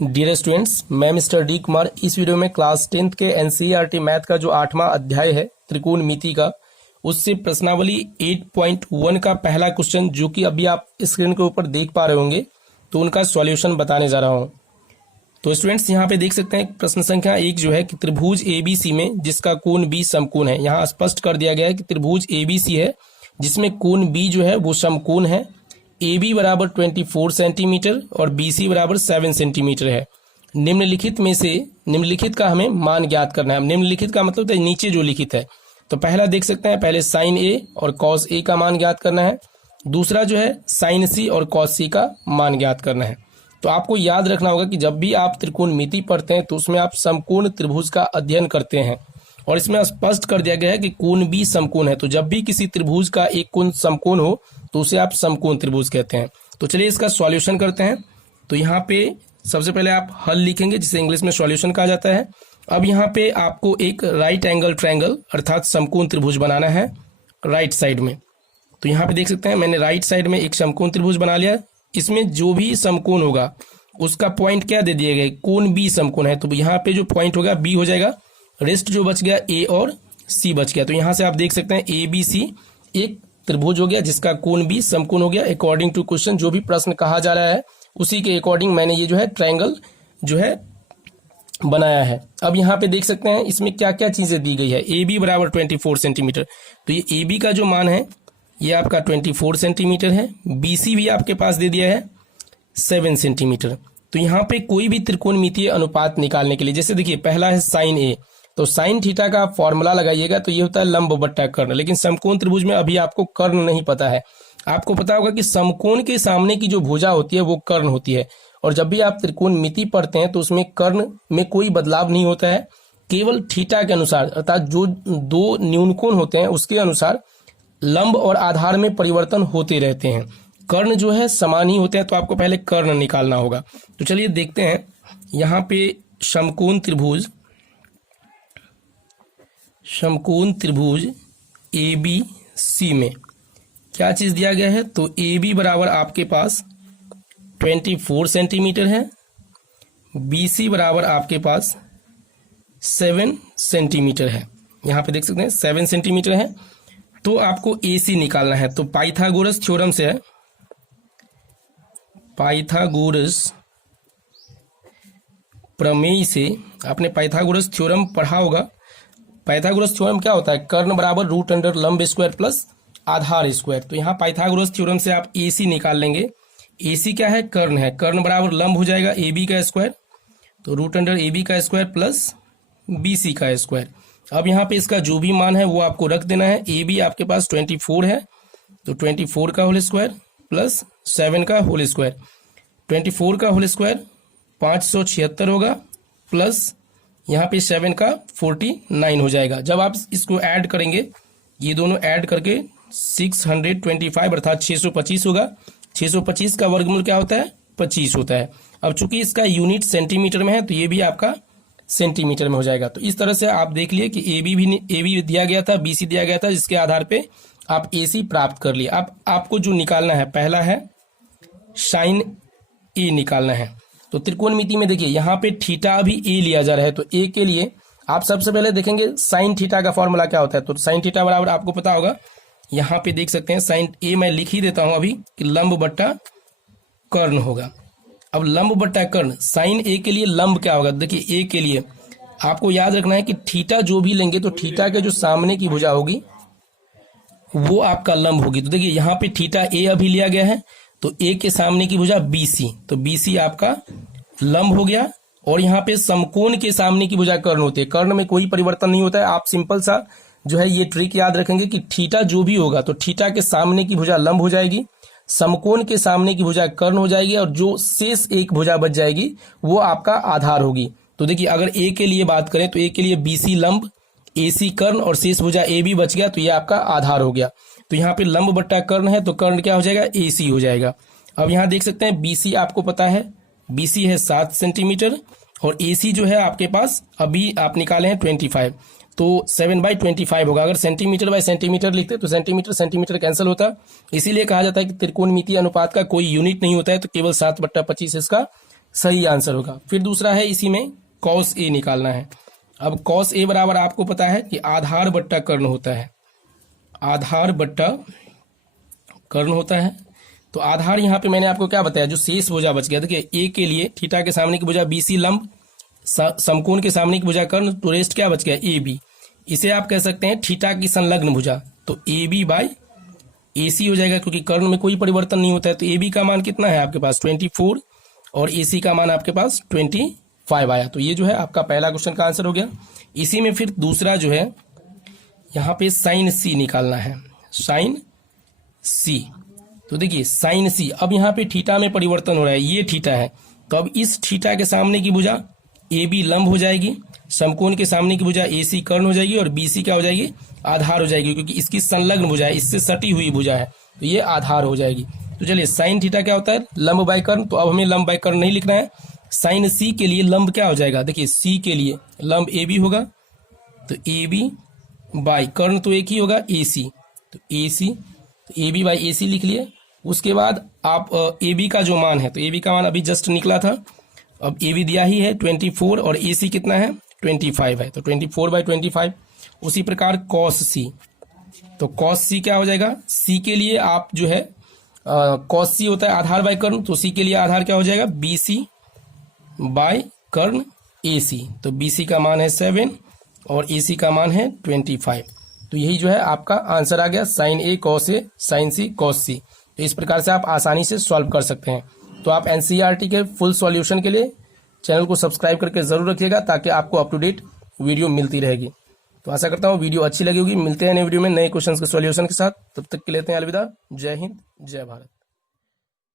Dear students, मैं mister D Kumar इस video में क्लास 10th के एनसीईआरटी मैथ का जो 8वां अध्याय है त्रिकोणमिति का, उससे प्रश्नावली 8.1 का पहला क्वेश्चन जो कि अभी आप स्क्रीन के ऊपर देख पा रहे होंगे, तो उनका सॉल्यूशन बताने जा रहा हूं। तो स्टूडेंट्स यहाँ पे देख सकते हैं प्रश्न संख्या 1 जो है कि त्रिभुज एबीसी में जिसका कोण बी समकोण है। यहाँ स्पष्ट कर दिया गया है कि त्रिभुज एबीसी है जिसमें कोण बी जो है वो समकोण है। AB बराबर 24 सेंटीमीटर और BC बराबर 7 सेंटीमीटर है। निम्नलिखित में से निम्नलिखित का हमें मान ज्ञात करना है। निम्नलिखित का मतलब है नीचे जो लिखित है। तो पहला देख सकते हैं, पहले साइन ए और कॉस ए का मान ज्ञात करना है। दूसरा जो है साइन सी और कॉस सी का मान ज्ञात करना है। तो आपको याद रखना होगा कि जब भी आप त्रिकोणमिति पढ़ते हैं तो उसमें आप समकोण त्रिभुज का अध्ययन करते हैं, और इसमें स्पष्ट कर दिया गया है कि कोण भी समकोण है। तो जब भी किसी त्रिभुज का एक कोण समकोण हो तो उसे आप समकोण त्रिभुज कहते हैं। तो चलिए इसका सॉल्यूशन करते हैं। तो यहाँ पे सबसे पहले आप हल लिखेंगे जिसे इंग्लिश में सॉल्यूशन कहा जाता है। अब यहाँ पे आपको एक राइट एंगल ट्रायंगल अर्थात समकोण त्रिभुज बनाना है राइट साइड में। तो यहाँ पे देख सकते हैं मैंने राइट साइड में एक समकोण त्रिभुज बना लिया। इसमें जो भी समकोण होगा उसका पॉइंट क्या दे दिया गया, कोण बी समकोण है, तो यहाँ पे जो पॉइंट होगा बी हो जाएगा। रेस्ट जो बच गया ए और सी बच गया। तो यहाँ से आप देख सकते हैं ए बी सी एक त्रिभुज हो गया जिसका कोण भी समकोण हो गया। अकॉर्डिंग टू क्वेश्चन जो भी प्रश्न कहा जा रहा है उसी के अकॉर्डिंग मैंने ये जो है ट्रायंगल जो है बनाया है। अब यहाँ पे देख सकते हैं इसमें क्या क्या चीजें दी गई है। ए बी बराबर 24 सेंटीमीटर, तो ये ए बी का जो मान है ये आपका 24 सेंटीमीटर है। बी सी भी आपके पास दे दिया है 7 सेंटीमीटर। तो यहाँ पे कोई भी त्रिकोणमितीय अनुपात निकालने के लिए, जैसे देखिए पहला है साइन ए, तो साइन थीटा का फॉर्मूला लगाइएगा तो ये होता है लंब बट्टा कर्ण। लेकिन समकोण त्रिभुज में अभी आपको कर्ण नहीं पता है। आपको पता होगा कि समकोण के सामने की जो भुजा होती है वो कर्ण होती है, और जब भी आप त्रिकोणमिति पढ़ते हैं तो उसमें कर्ण में कोई बदलाव नहीं होता है, केवल थीटा के अनुसार अर्थात जो दो न्यूनकोण होते हैं उसके अनुसार लंब और आधार में परिवर्तन होते रहते हैं। कर्ण जो है समान ही होते हैं, तो आपको पहले कर्ण निकालना होगा। तो चलिए देखते हैं यहाँ पे समकोण त्रिभुज ए बी सी में क्या चीज दिया गया है। तो ए बी बराबर आपके पास 24 सेंटीमीटर है, बी सी बराबर आपके पास 7 सेंटीमीटर है। यहाँ पे देख सकते हैं 7 सेंटीमीटर है। तो आपको ए सी निकालना है। तो पाइथागोरस थ्योरम से है, पाइथागोरस प्रमेय से आपने पाइथागोरस थ्योरम पढ़ा होगा। पाइथागोरस थ्योरम क्या होता है, कर्ण बराबर रूट अंडर लंब स्क्वायर प्लस आधार स्क्वायर। तो यहाँ पाइथागोरस थ्योरम से आप ए सी निकाल लेंगे। ए सी क्या है, कर्ण है, कर्ण बराबर लंब हो जाएगा ए बी का स्क्वायर, तो रूट अंडर ए बी का स्क्वायर प्लस बी सी का स्क्वायर। अब यहाँ पे इसका जो भी मान है वो आपको रख देना है। ए बी आपके पास 24 है, तो 24 का होल स्क्वायर प्लस 7 का होल स्क्वायर। 24 का होल स्क्वायर 576 होगा, प्लस यहाँ पे 7 का 49 हो जाएगा। जब आप इसको ऐड करेंगे, ये दोनों ऐड करके 625 अर्थात 625 होगा। 625 का वर्गमूल क्या होता है, 25 होता है। अब चूंकि इसका यूनिट सेंटीमीटर में है तो ये भी आपका सेंटीमीटर में हो जाएगा। तो इस तरह से आप देख लिए कि ए बी दिया गया था, बी सी दिया गया था, जिसके आधार पे आप ए सी प्राप्त कर लिए। अब आपको जो निकालना है पहला है साइन ए निकालना है। तो त्रिकोणमिति में देखिए यहाँ पे थीटा भी ए लिया जा रहा है, तो ए के लिए आप सबसे पहले देखेंगे साइन थीटा का फॉर्मूला क्या होता है। तो साइन थीटा बराबर आपको पता होगा, यहाँ पे देख सकते हैं साइन ए मैं लिख ही देता हूं अभी कि लंब बट्टा कर्ण होगा। अब लंब बट्टा कर्ण, साइन ए के लिए लंब क्या होगा, देखिए ए के लिए आपको याद रखना है कि थीटा जो भी लेंगे तो थीटा के जो सामने की भुजा होगी वो आपका लंब होगी। तो देखिए यहाँ पे थीटा ए अभी लिया गया है, तो ए के सामने की भुजा बी सी, तो बी सी आपका लंब हो गया। और यहाँ पे समकोण के सामने की भुजा कर्ण होती है, कर्ण में कोई परिवर्तन नहीं होता है। आप सिंपल सा जो है ये ट्रिक याद रखेंगे कि थीटा जो भी होगा तो थीटा के सामने की भुजा लंब हो जाएगी, समकोण के सामने की भुजा कर्ण हो जाएगी, और जो शेष एक भुजा बच जाएगी वो आपका आधार होगी। तो देखिए अगर ए के लिए बात करें तो ए के लिए बी सी लंब, ए सी कर्ण और शेष भुजा ए बी बच गया, तो ये आपका आधार हो गया। तो यहाँ पे लंब बट्टा कर्ण है तो कर्ण क्या हो जाएगा, ए सी हो जाएगा। अब यहाँ देख सकते हैं बी सी आपको पता है, बी सी है 7 सेंटीमीटर, और ए सी जो है आपके पास अभी आप निकाले हैं 25, तो 7/25 होगा। अगर सेंटीमीटर बाय सेंटीमीटर लिखते तो सेंटीमीटर सेंटीमीटर कैंसिल होता। इसीलिए कहा जाता है कि त्रिकोणमितीय अनुपात का कोई यूनिट नहीं होता है, तो केवल 7/25 इसका सही आंसर होगा। फिर दूसरा है इसी में कॉस ए निकालना है। अब कॉस ए बराबर आपको पता है कि आधार बट्टा कर्ण होता है, आधार बट्टा कर्ण होता है। तो आधार यहाँ पे मैंने आपको क्या बताया, जो शेष भुजा बच गया, देखिए ए के लिए थीटा के सामने की भुजा बीसी लंब, समकोण के सामने की भुजा कर्ण, तो रेस्ट क्या बच गया, ए बी। इसे आप कह सकते हैं थीटा की संलग्न भुजा, तो ए बी बाई ए सी हो जाएगा, क्योंकि कर्ण में कोई परिवर्तन नहीं होता है। तो ए बी का मान कितना है आपके पास 24 और ए सी का मान आपके पास 25 आया। तो ये जो है आपका पहला क्वेश्चन का आंसर हो गया। इसी में फिर दूसरा जो है यहाँ पे साइन सी निकालना है, साइन सी। तो देखिए साइन सी, अब यहाँ पे थीटा में परिवर्तन हो रहा है, ये थीटा है, तो अब इस थीटा के सामने की भुजा ए बी लंब हो जाएगी, समकोण के सामने की भुजा ए सी कर्ण हो जाएगी और बी सी क्या हो जाएगी, आधार हो जाएगी, क्योंकि इसकी संलग्न भुजा है, इससे सटी हुई भुजा है, तो ये आधार हो जाएगी। तो चलिए साइन थीटा क्या होता है, लंब बाय कर्ण, तो अब हमें लंब बाय कर्ण नहीं लिखना है। साइन सी के लिए लंब क्या हो जाएगा, देखिए सी के लिए लंब ए बी होगा, तो ए बी बाई कर्ण तो एक ही होगा ए सी, तो ए सी, तो ए बी बाई ए सी लिख लिए। उसके बाद आप ए बी का जो मान है, तो ए बी का मान अभी जस्ट निकला था, अब ए बी दिया ही है 24 और ए सी कितना है 25 है, तो 24/25। उसी प्रकार कॉस सी, तो कॉस सी क्या हो जाएगा, सी के लिए आप जो है कॉस सी होता है आधार बाय कर्ण, तो सी के लिए आधार क्या हो जाएगा बी सी बाय कर्ण ए सी, तो बी सी का मान है 7 और ए सी का मान है 25। तो यही जो है आपका आंसर आ गया, sign A cos A sign C cos सी। तो इस प्रकार से आप आसानी से सॉल्व कर सकते हैं। तो आप एनसीईआरटी के फुल सॉल्यूशन के लिए चैनल को सब्सक्राइब करके जरूर रखिएगा, ताकि आपको अप टू डेट वीडियो मिलती रहेगी। तो आशा करता हूँ वीडियो अच्छी लगी होगी। मिलते हैं नए वीडियो में नए क्वेश्चंस के सॉल्यूशन के साथ, तब तक के लिए लेते हैं अलविदा। जय हिंद, जय भारत।